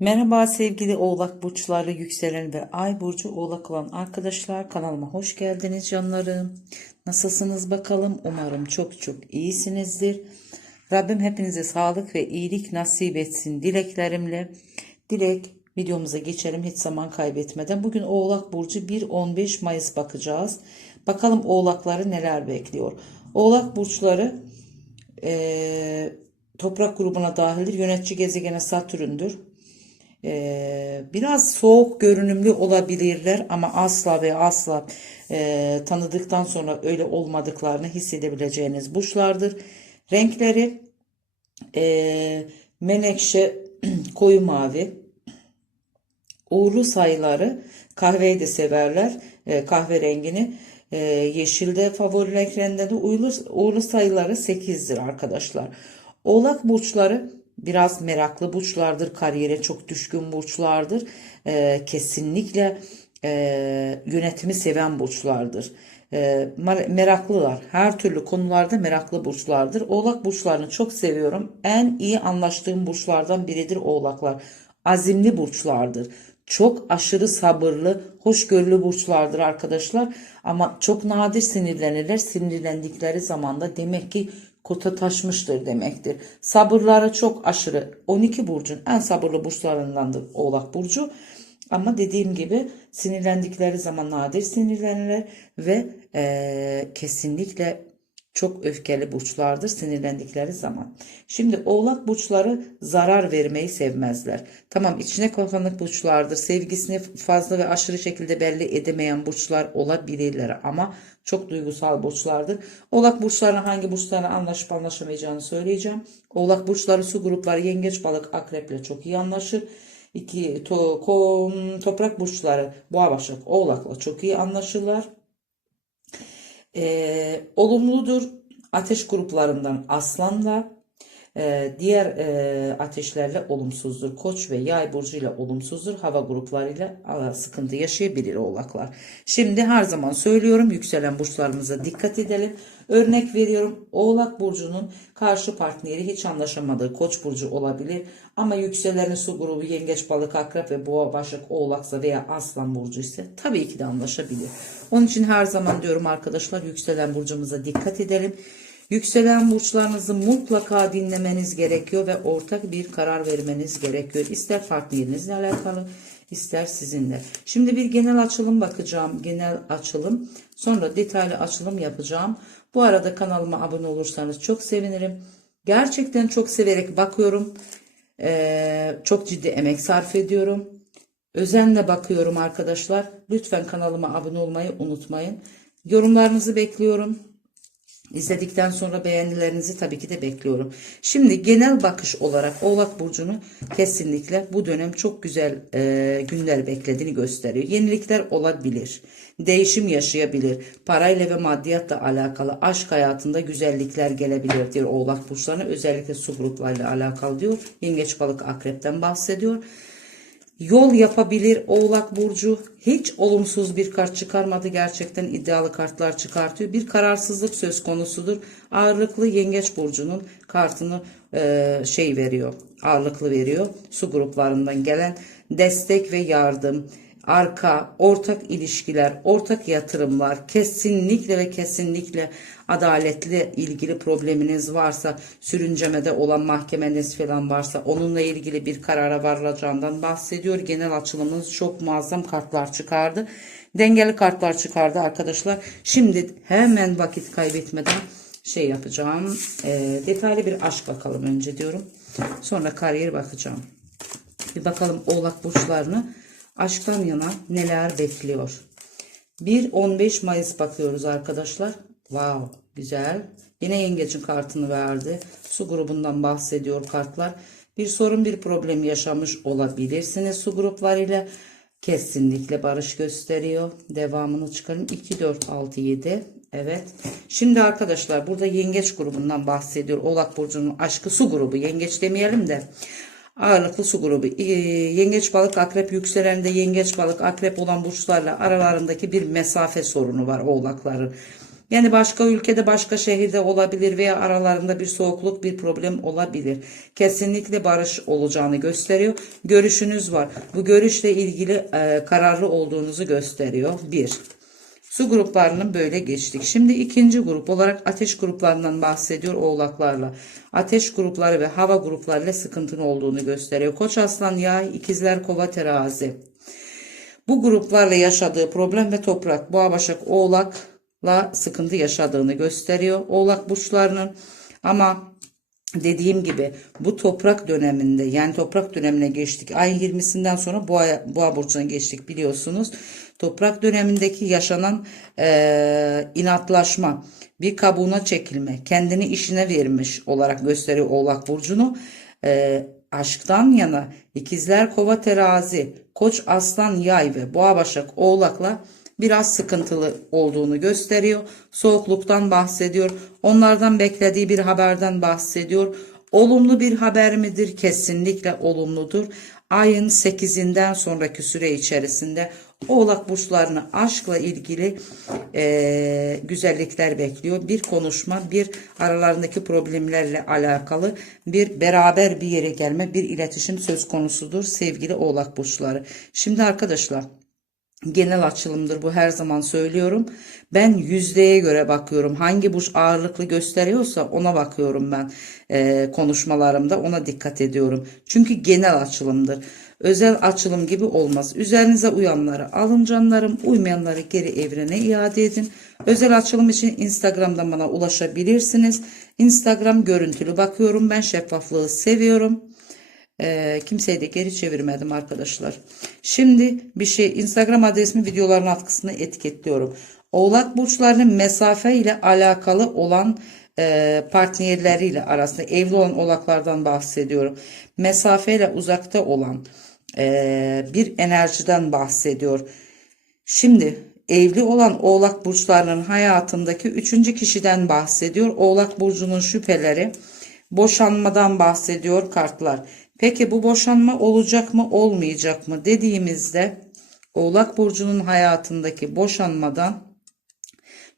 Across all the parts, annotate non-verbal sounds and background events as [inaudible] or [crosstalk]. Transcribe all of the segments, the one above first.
Merhaba sevgili Oğlak burçları, yükselen ve ay burcu Oğlak olan arkadaşlar kanalıma hoş geldiniz canlarım. Nasılsınız bakalım? Umarım çok çok iyisinizdir. Rabbim hepinize sağlık ve iyilik nasip etsin dileklerimle. Dilek videomuza geçelim hiç zaman kaybetmeden. Bugün Oğlak burcu 1-15 Mayıs bakacağız. Bakalım Oğlakları neler bekliyor. Oğlak burçları eee, toprak grubuna dahildir. Yönetici gezegeni Satürn'dür. Ee, biraz soğuk görünümlü olabilirler ama asla ve asla e, tanıdıktan sonra öyle olmadıklarını hissedebileceğiniz burçlardır. Renkleri e, menekşe [clears throat] koyu mavi, uğurlu sayıları kahveyi de severler e, kahverengini. E, yeşilde favori renklerinden de uğurlu, uğurlu sayıları 8'dir arkadaşlar. Oğlak burçları biraz meraklı burçlardır. Kariyere çok düşkün burçlardır. E, kesinlikle e, yönetimi seven burçlardır. E, meraklılar. Her türlü konularda meraklı burçlardır. Oğlak burçlarını çok seviyorum. En iyi anlaştığım burçlardan biridir oğlaklar. Azimli burçlardır. Çok aşırı sabırlı, hoşgörülü burçlardır arkadaşlar. Ama çok nadir sinirlenirler. Sinirlendikleri zaman da demek ki kota taşmıştır demektir. Sabırları çok aşırı. 12 burcun en sabırlı burçlarındandır Oğlak burcu. Ama dediğim gibi sinirlendikleri zaman nadir sinirlenirler ve eee, kesinlikle çok öfkeli burçlardır sinirlendikleri zaman. Şimdi oğlak burçları zarar vermeyi sevmezler. Tamam içine kapanık burçlardır. Sevgisini fazla ve aşırı şekilde belli edemeyen burçlar olabilirler ama çok duygusal burçlardır. Oğlak burçlarının hangi burçlarla anlaşıp anlaşamayacağını söyleyeceğim. Oğlak burçları su grupları yengeç balık akreple çok iyi anlaşır. İki, to, kom, toprak burçları boğa başak oğlakla çok iyi anlaşırlar. Ee, olumludur. Ateş gruplarından aslanla e, diğer e, ateşlerle olumsuzdur. Koç ve yay burcuyla olumsuzdur. Hava gruplarıyla a, sıkıntı yaşayabilir oğlaklar. Şimdi her zaman söylüyorum yükselen burçlarımıza dikkat edelim. Örnek veriyorum oğlak burcunun karşı partneri hiç anlaşamadığı koç burcu olabilir. Ama yükseleni su grubu yengeç balık akrep ve boğa başak oğlaksa veya aslan burcu ise tabii ki de anlaşabilir. Onun için her zaman diyorum arkadaşlar yükselen burcumuza dikkat edelim. Yükselen burçlarınızı mutlaka dinlemeniz gerekiyor ve ortak bir karar vermeniz gerekiyor. İster partnerinizle alakalı, ister sizinle. Şimdi bir genel açılım bakacağım. Genel açılım. Sonra detaylı açılım yapacağım. Bu arada kanalıma abone olursanız çok sevinirim. Gerçekten çok severek bakıyorum. Ee, çok ciddi emek sarf ediyorum. Özenle bakıyorum arkadaşlar. Lütfen kanalıma abone olmayı unutmayın. Yorumlarınızı bekliyorum. İzledikten sonra beğenilerinizi tabii ki de bekliyorum. Şimdi genel bakış olarak Oğlak Burcu'nu kesinlikle bu dönem çok güzel e, günler beklediğini gösteriyor. Yenilikler olabilir. Değişim yaşayabilir. Parayla ve maddiyatla alakalı aşk hayatında güzellikler gelebilir diyor Oğlak Burçlarına. Özellikle su gruplarıyla alakalı diyor. Yengeç balık akrepten bahsediyor. Yol yapabilir Oğlak Burcu. Hiç olumsuz bir kart çıkarmadı. Gerçekten iddialı kartlar çıkartıyor. Bir kararsızlık söz konusudur. Ağırlıklı Yengeç Burcu'nun kartını e, şey veriyor. Ağırlıklı veriyor. Su gruplarından gelen destek ve yardım arka, ortak ilişkiler, ortak yatırımlar, kesinlikle ve kesinlikle adaletle ilgili probleminiz varsa, sürüncemede olan mahkemeniz falan varsa onunla ilgili bir karara varılacağından bahsediyor. Genel açılımınız çok muazzam kartlar çıkardı. Dengeli kartlar çıkardı arkadaşlar. Şimdi hemen vakit kaybetmeden şey yapacağım. E, detaylı bir aşk bakalım önce diyorum. Sonra kariyer bakacağım. Bir bakalım oğlak burçlarını aşktan yana neler bekliyor. 1-15 Mayıs bakıyoruz arkadaşlar. Wow güzel. Yine yengecin kartını verdi. Su grubundan bahsediyor kartlar. Bir sorun bir problem yaşamış olabilirsiniz su gruplarıyla. Kesinlikle barış gösteriyor. Devamını çıkarın. 2, 4, 6, 7. Evet. Şimdi arkadaşlar burada yengeç grubundan bahsediyor. Oğlak Burcu'nun aşkı su grubu. Yengeç demeyelim de ağırlıklı su grubu. Ee, Yengeç balık akrep yükseleninde yengeç balık akrep olan burçlarla aralarındaki bir mesafe sorunu var oğlakların. Yani başka ülkede başka şehirde olabilir veya aralarında bir soğukluk bir problem olabilir. Kesinlikle barış olacağını gösteriyor. Görüşünüz var. Bu görüşle ilgili e, kararlı olduğunuzu gösteriyor. Bir. Su gruplarının böyle geçtik. Şimdi ikinci grup olarak ateş gruplarından bahsediyor oğlaklarla. Ateş grupları ve hava gruplarıyla sıkıntın olduğunu gösteriyor. Koç aslan yay, ikizler kova terazi. Bu gruplarla yaşadığı problem ve toprak, boğa başak, oğlakla sıkıntı yaşadığını gösteriyor. Oğlak burçlarının ama dediğim gibi bu toprak döneminde yani toprak dönemine geçtik. Ayın 20'sinden sonra boğa, boğa burcuna geçtik biliyorsunuz. Toprak dönemindeki yaşanan eee, inatlaşma, bir kabuğuna çekilme, kendini işine vermiş olarak gösteriyor Oğlak Burcu'nu. Eee, aşktan yana ikizler kova terazi, koç aslan yay ve boğa başak oğlakla biraz sıkıntılı olduğunu gösteriyor. Soğukluktan bahsediyor. Onlardan beklediği bir haberden bahsediyor. Olumlu bir haber midir? Kesinlikle olumludur. Ayın 8'inden sonraki süre içerisinde Oğlak burçlarını aşkla ilgili eee, güzellikler bekliyor. Bir konuşma, bir aralarındaki problemlerle alakalı bir beraber bir yere gelme, bir iletişim söz konusudur sevgili Oğlak burçları. Şimdi arkadaşlar genel açılımdır bu her zaman söylüyorum. Ben yüzdeye göre bakıyorum. Hangi burç ağırlıklı gösteriyorsa ona bakıyorum ben eee, konuşmalarımda ona dikkat ediyorum. Çünkü genel açılımdır. Özel açılım gibi olmaz. Üzerinize uyanları alın canlarım. Uymayanları geri evrene iade edin. Özel açılım için Instagram'dan bana ulaşabilirsiniz. Instagram görüntülü bakıyorum. Ben şeffaflığı seviyorum. Ee, kimseyi de geri çevirmedim arkadaşlar. Şimdi bir şey Instagram adresimi videoların atkısını etiketliyorum. Oğlak burçlarının mesafe ile alakalı olan e, partnerleriyle arasında evli olan oğlaklardan bahsediyorum. Mesafeyle uzakta olan e, bir enerjiden bahsediyor. Şimdi evli olan oğlak burçlarının hayatındaki üçüncü kişiden bahsediyor. Oğlak burcunun şüpheleri boşanmadan bahsediyor kartlar. Peki bu boşanma olacak mı olmayacak mı dediğimizde Oğlak burcunun hayatındaki boşanmadan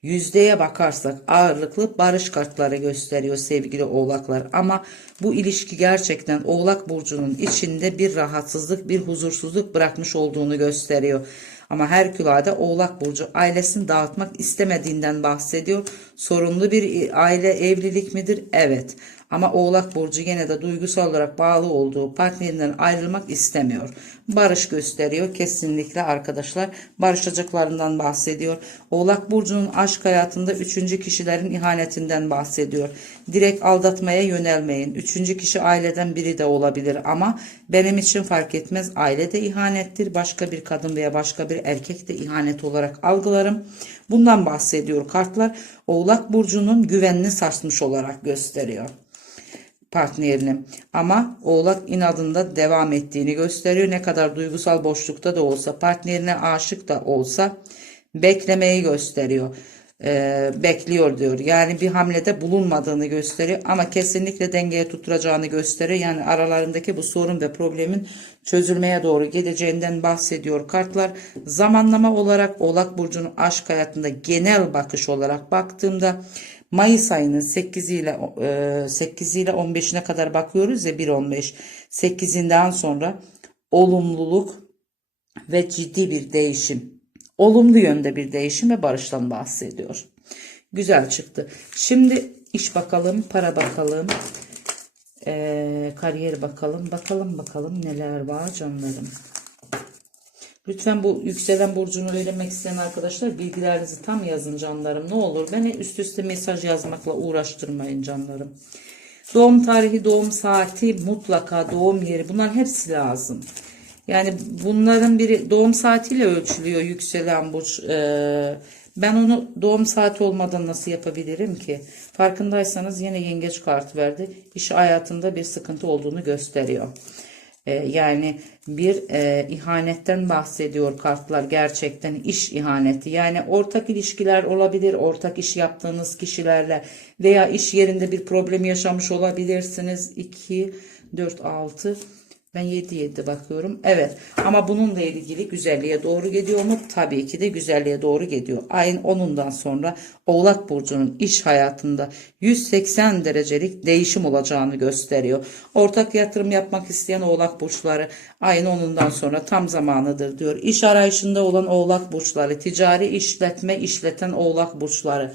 yüzdeye bakarsak ağırlıklı barış kartları gösteriyor sevgili oğlaklar. Ama bu ilişki gerçekten oğlak burcunun içinde bir rahatsızlık, bir huzursuzluk bırakmış olduğunu gösteriyor. Ama Herkülade Oğlak Burcu ailesini dağıtmak istemediğinden bahsediyor. Sorunlu bir aile evlilik midir? Evet. Ama Oğlak Burcu yine de duygusal olarak bağlı olduğu partnerinden ayrılmak istemiyor. Barış gösteriyor kesinlikle arkadaşlar. Barışacaklarından bahsediyor. Oğlak Burcu'nun aşk hayatında üçüncü kişilerin ihanetinden bahsediyor. Direkt aldatmaya yönelmeyin. Üçüncü kişi aileden biri de olabilir ama benim için fark etmez. Aile de ihanettir. Başka bir kadın veya başka bir erkek de ihanet olarak algılarım. Bundan bahsediyor kartlar. Oğlak Burcu'nun güvenini sarsmış olarak gösteriyor partnerini. Ama oğlak inadında devam ettiğini gösteriyor. Ne kadar duygusal boşlukta da olsa, partnerine aşık da olsa beklemeyi gösteriyor. Ee, bekliyor diyor. Yani bir hamlede bulunmadığını gösteriyor ama kesinlikle dengeye tutturacağını gösteriyor. Yani aralarındaki bu sorun ve problemin çözülmeye doğru gideceğinden bahsediyor kartlar. Zamanlama olarak Oğlak Burcu'nun aşk hayatında genel bakış olarak baktığımda Mayıs ayının 8 ile 8 ile 15'ine kadar bakıyoruz ya 1-15 8'inden sonra olumluluk ve ciddi bir değişim olumlu yönde bir değişim ve barıştan bahsediyor. Güzel çıktı. Şimdi iş bakalım, para bakalım, ee, kariyer bakalım, bakalım bakalım neler var canlarım. Lütfen bu yükselen burcunu öğrenmek isteyen arkadaşlar bilgilerinizi tam yazın canlarım. Ne olur beni üst üste mesaj yazmakla uğraştırmayın canlarım. Doğum tarihi, doğum saati, mutlaka doğum yeri bunlar hepsi lazım. Yani bunların biri doğum saatiyle ölçülüyor yükselen burç. Ee, ben onu doğum saati olmadan nasıl yapabilirim ki? Farkındaysanız yine yengeç kart verdi. İş hayatında bir sıkıntı olduğunu gösteriyor. Ee, yani bir e, ihanetten bahsediyor kartlar gerçekten iş ihaneti. Yani ortak ilişkiler olabilir, ortak iş yaptığınız kişilerle veya iş yerinde bir problem yaşamış olabilirsiniz. 2, 4, 6, Ben 7 7 bakıyorum. Evet. Ama bununla ilgili güzelliğe doğru gidiyor mu? Tabii ki de güzelliğe doğru gidiyor. Ayın 10'undan sonra Oğlak Burcu'nun iş hayatında 180 derecelik değişim olacağını gösteriyor. Ortak yatırım yapmak isteyen Oğlak Burçları ayın 10'undan sonra tam zamanıdır diyor. İş arayışında olan Oğlak Burçları, ticari işletme işleten Oğlak Burçları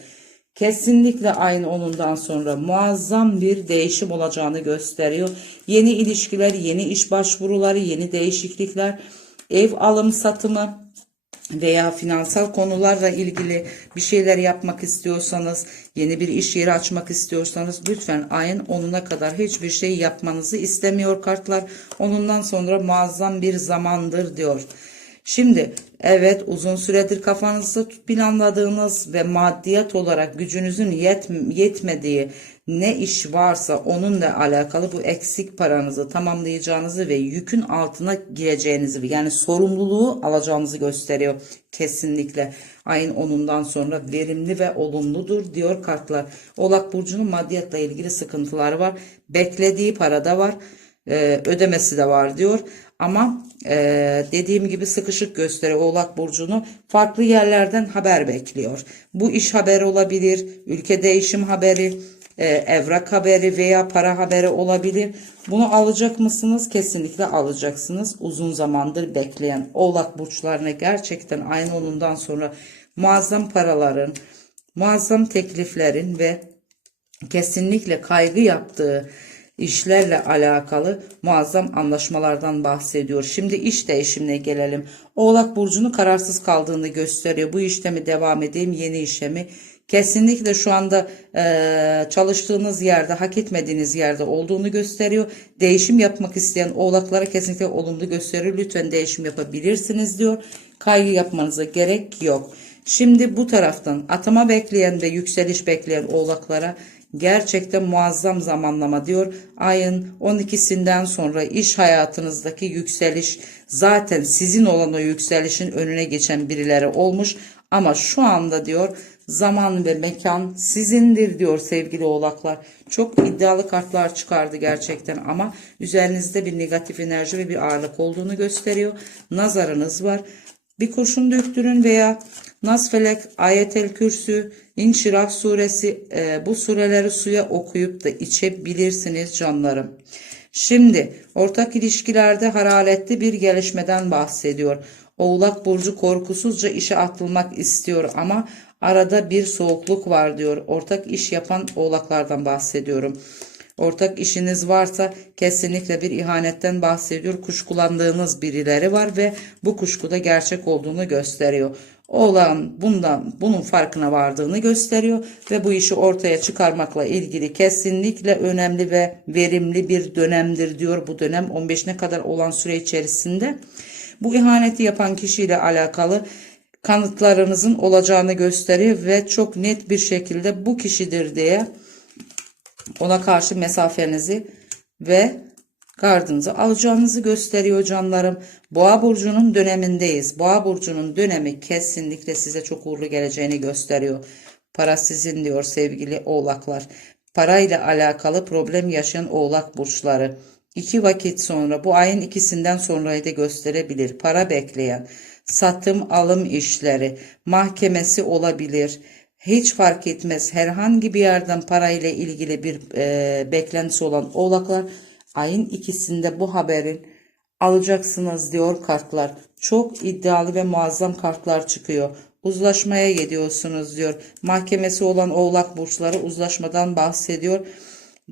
Kesinlikle aynı onundan sonra muazzam bir değişim olacağını gösteriyor. Yeni ilişkiler, yeni iş başvuruları, yeni değişiklikler, ev alım satımı veya finansal konularla ilgili bir şeyler yapmak istiyorsanız, yeni bir iş yeri açmak istiyorsanız lütfen ayın 10'una kadar hiçbir şey yapmanızı istemiyor kartlar. Onundan sonra muazzam bir zamandır diyor. Şimdi evet uzun süredir kafanızda planladığınız ve maddiyat olarak gücünüzün yet, yetmediği ne iş varsa onunla alakalı bu eksik paranızı tamamlayacağınızı ve yükün altına gireceğinizi yani sorumluluğu alacağınızı gösteriyor kesinlikle. Ayın 10'undan sonra verimli ve olumludur diyor kartlar. Oğlak Burcu'nun maddiyatla ilgili sıkıntıları var. Beklediği para da var. Ee, ödemesi de var diyor. Ama e, dediğim gibi sıkışık gösteriyor Oğlak Burcu'nu. Farklı yerlerden haber bekliyor. Bu iş haberi olabilir, ülke değişim haberi, e, evrak haberi veya para haberi olabilir. Bunu alacak mısınız? Kesinlikle alacaksınız. Uzun zamandır bekleyen Oğlak Burçlarına gerçekten aynı onundan sonra muazzam paraların, muazzam tekliflerin ve kesinlikle kaygı yaptığı işlerle alakalı muazzam anlaşmalardan bahsediyor. Şimdi iş değişimine gelelim. Oğlak Burcu'nun kararsız kaldığını gösteriyor. Bu işte mi devam edeyim yeni işe mi? Kesinlikle şu anda e, çalıştığınız yerde, hak etmediğiniz yerde olduğunu gösteriyor. Değişim yapmak isteyen oğlaklara kesinlikle olumlu gösteriyor. Lütfen değişim yapabilirsiniz diyor. Kaygı yapmanıza gerek yok. Şimdi bu taraftan atama bekleyen ve yükseliş bekleyen oğlaklara Gerçekten muazzam zamanlama diyor. Ayın 12'sinden sonra iş hayatınızdaki yükseliş zaten sizin olan o yükselişin önüne geçen birileri olmuş. Ama şu anda diyor zaman ve mekan sizindir diyor sevgili oğlaklar. Çok iddialı kartlar çıkardı gerçekten ama üzerinizde bir negatif enerji ve bir ağırlık olduğunu gösteriyor. Nazarınız var. Bir kurşun döktürün veya Nasfelek, Ayetel Kürsü, İnşirah suresi e, bu sureleri suya okuyup da içebilirsiniz canlarım. Şimdi ortak ilişkilerde hararetli bir gelişmeden bahsediyor. Oğlak Burcu korkusuzca işe atılmak istiyor ama arada bir soğukluk var diyor. Ortak iş yapan oğlaklardan bahsediyorum. Ortak işiniz varsa kesinlikle bir ihanetten bahsediyor. Kuşkulandığınız birileri var ve bu kuşkuda gerçek olduğunu gösteriyor. Oğlan bundan bunun farkına vardığını gösteriyor ve bu işi ortaya çıkarmakla ilgili kesinlikle önemli ve verimli bir dönemdir diyor. Bu dönem 15'ne kadar olan süre içerisinde bu ihaneti yapan kişiyle alakalı kanıtlarınızın olacağını gösteriyor ve çok net bir şekilde bu kişidir diye ona karşı mesafenizi ve gardınızı alacağınızı gösteriyor canlarım. Boğa burcunun dönemindeyiz. Boğa burcunun dönemi kesinlikle size çok uğurlu geleceğini gösteriyor. Para sizin diyor sevgili oğlaklar. Parayla alakalı problem yaşayan oğlak burçları. İki vakit sonra bu ayın ikisinden sonrayı da gösterebilir. Para bekleyen, satım alım işleri, mahkemesi olabilir hiç fark etmez herhangi bir yerden parayla ilgili bir e, beklentisi olan oğlaklar ayın ikisinde bu haberin alacaksınız diyor kartlar. Çok iddialı ve muazzam kartlar çıkıyor. Uzlaşmaya gidiyorsunuz diyor. Mahkemesi olan oğlak burçları uzlaşmadan bahsediyor.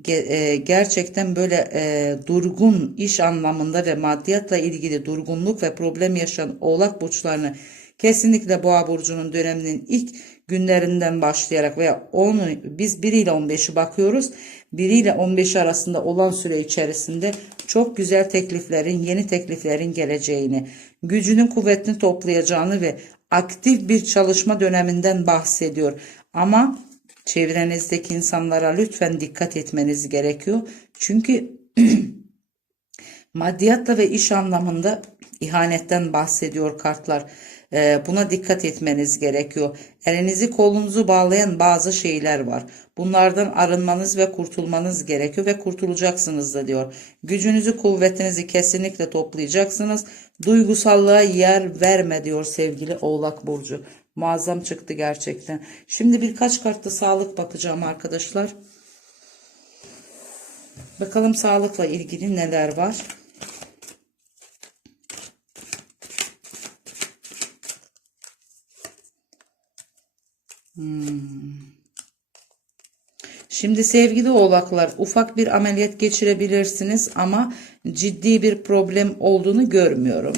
E, gerçekten böyle e, durgun iş anlamında ve maddiyatla ilgili durgunluk ve problem yaşayan oğlak burçlarını kesinlikle boğa burcunun döneminin ilk günlerinden başlayarak veya 10 biz 1 ile 15'i bakıyoruz. 1 ile 15 arasında olan süre içerisinde çok güzel tekliflerin, yeni tekliflerin geleceğini, gücünün kuvvetini toplayacağını ve aktif bir çalışma döneminden bahsediyor. Ama çevrenizdeki insanlara lütfen dikkat etmeniz gerekiyor. Çünkü [clears throat] maddiyatla ve iş anlamında İhanetten bahsediyor kartlar. Ee, buna dikkat etmeniz gerekiyor. Elinizi kolunuzu bağlayan bazı şeyler var. Bunlardan arınmanız ve kurtulmanız gerekiyor ve kurtulacaksınız da diyor. Gücünüzü, kuvvetinizi kesinlikle toplayacaksınız. Duygusallığa yer verme diyor sevgili Oğlak Burcu. Muazzam çıktı gerçekten. Şimdi birkaç kartta sağlık bakacağım arkadaşlar. Bakalım sağlıkla ilgili neler var. Şimdi sevgili oğlaklar ufak bir ameliyat geçirebilirsiniz ama ciddi bir problem olduğunu görmüyorum.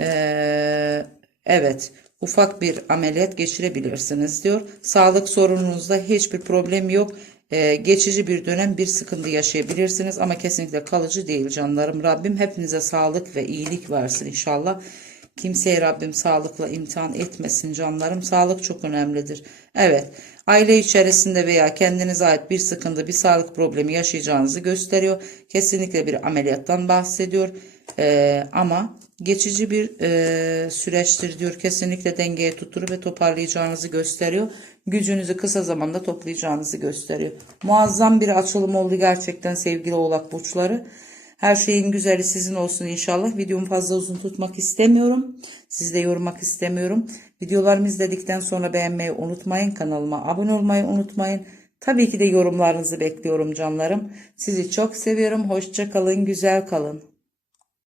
Ee, evet ufak bir ameliyat geçirebilirsiniz diyor. Sağlık sorununuzda hiçbir problem yok. Ee, geçici bir dönem bir sıkıntı yaşayabilirsiniz ama kesinlikle kalıcı değil canlarım. Rabbim hepinize sağlık ve iyilik versin inşallah. Kimseye Rabbim sağlıkla imtihan etmesin canlarım. Sağlık çok önemlidir. Evet, aile içerisinde veya kendinize ait bir sıkıntı, bir sağlık problemi yaşayacağınızı gösteriyor. Kesinlikle bir ameliyattan bahsediyor. Ee, ama geçici bir e, süreçtir diyor. Kesinlikle dengeye tutur ve toparlayacağınızı gösteriyor. Gücünüzü kısa zamanda toplayacağınızı gösteriyor. Muazzam bir açılım oldu gerçekten sevgili oğlak burçları. Her şeyin güzeli sizin olsun inşallah. Videomu fazla uzun tutmak istemiyorum. Sizi de yormak istemiyorum. Videolarımı izledikten sonra beğenmeyi unutmayın. Kanalıma abone olmayı unutmayın. Tabii ki de yorumlarınızı bekliyorum canlarım. Sizi çok seviyorum. Hoşça kalın, güzel kalın.